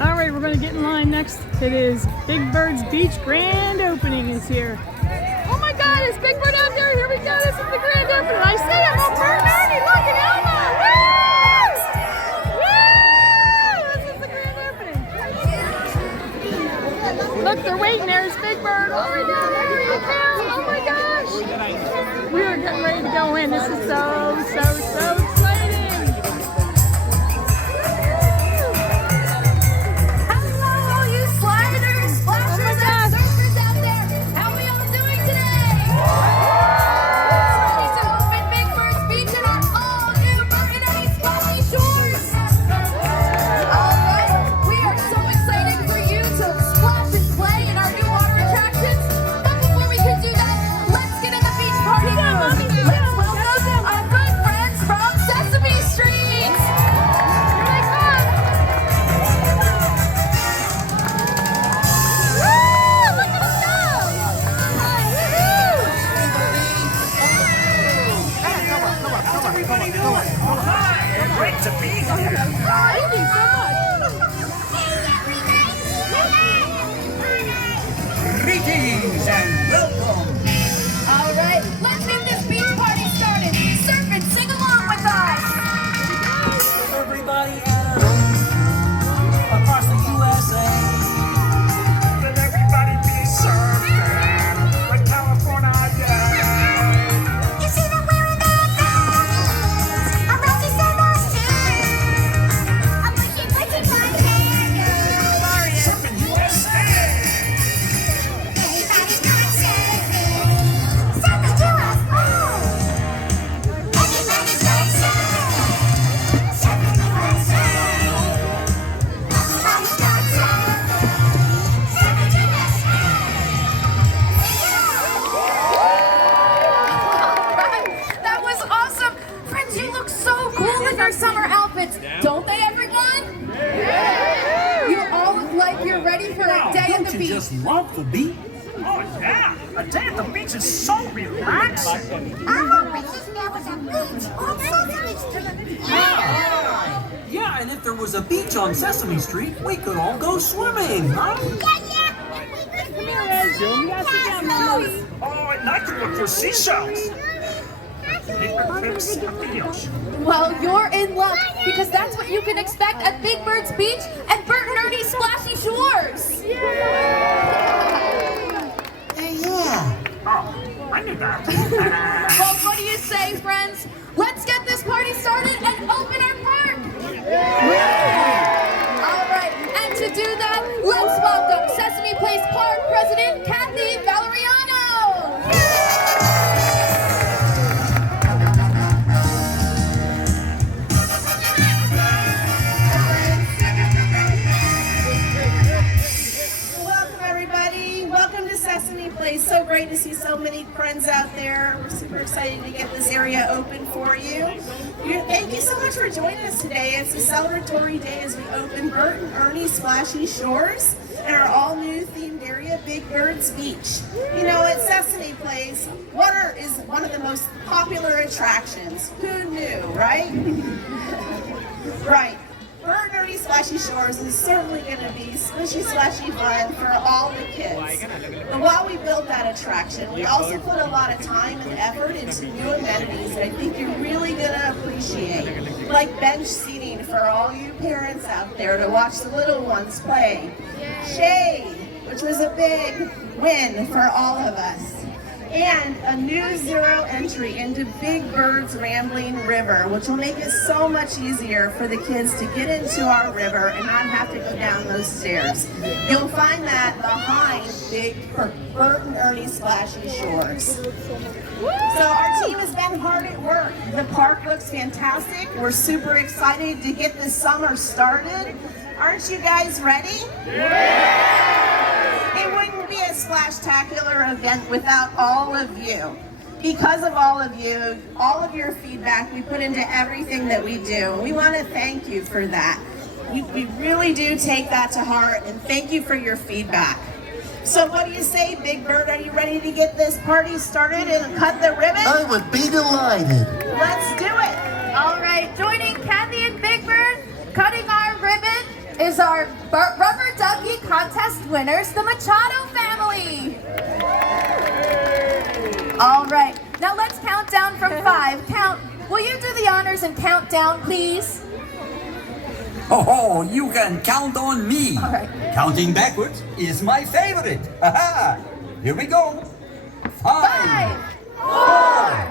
All right, we're going to get in line next. It is Big Bird's Beach grand opening is here. Oh my God, is Big Bird out there? Here we go. This is the grand opening. I see him. Oh, Bert and Ernie, look at Elma. Woo! Woo! This is the grand opening. Look, they're waiting. There's Big Bird. Oh my God, there he is now. Oh my gosh. We are getting ready to go in. This is so exciting. Greetings and welcome. All right, let's get this beach party started. Surf and sing along with us. Everybody out across the USA. Let everybody be surfing like California. You see them wearing their belts. I'm rocking sandals too. I'm pushing my hair, girl. Surfing USA. Everybody's going surfing. Surfing to us all. Everybody's going surfing. Surfing USA. Everybody's going surfing. Surfing USA. That was awesome. Friends, you look so cool in your summer outfits. Don't they, everyone? You all look like you're ready for a day at the Don't you beach. just love the beach? Oh yeah, a day at the beach is so relaxing. I wish there was a beach on Sesame Street. Yeah, and if there was a beach on Sesame Street, we could all go swimming, huh? Oh, I'd like to look for seashells. Fingertips of the ocean. Well, you're in luck because that's what you can expect at Big Bird's Beach and Bert and Ernie's Splashy Shores. Oh, I knew that. Well, what do you say, friends? Let's get this party started and open our park. All right, and to do that, let's welcome Sesame Place Park President Kathy Valeriano. Welcome everybody. Welcome to Sesame Place. So great to see so many friends out there. We're super excited to get this area open for you. Thank you so much for joining us today. It's a celebratory day as we open Bert and Ernie's Splashy Shores and our all-new themed area, Big Bird's Beach. You know, at Sesame Place, water is one of the most popular attractions. Who knew, right? Right. Bert and Ernie's Splashy Shores is certainly going to be splashy fun for all the kids. But while we build that attraction, we also put a lot of time and effort into new amenities that I think you're really going to appreciate. Like bench seating for all you parents out there to watch the little ones play. Shade, which was a big win for all of us. And a new zero entry into Big Bird's Rambling River, which will make it so much easier for the kids to get into our river and not have to go down those stairs. You'll find that behind Bert and Ernie's Splashy Shores. So our team has been hard at work. The park looks fantastic. We're super excited to get this summer started. Aren't you guys ready? It wouldn't be a splash-tacular event without all of you. Because of all of you, all of your feedback we put into everything that we do. We want to thank you for that. We really do take that to heart, and thank you for your feedback. So what do you say, Big Bird? Are you ready to get this party started and cut the ribbon? I would be delighted. Let's do it. All right, joining Kathy and Big Bird, cutting our ribbon is our rubber ducky contest winners, the Machado family. All right, now let's count down from 5. Will you do the honors and count down, please? Oh, you can count on me. All right. Counting backwards is my favorite. Aha! Here we go. 5, 4,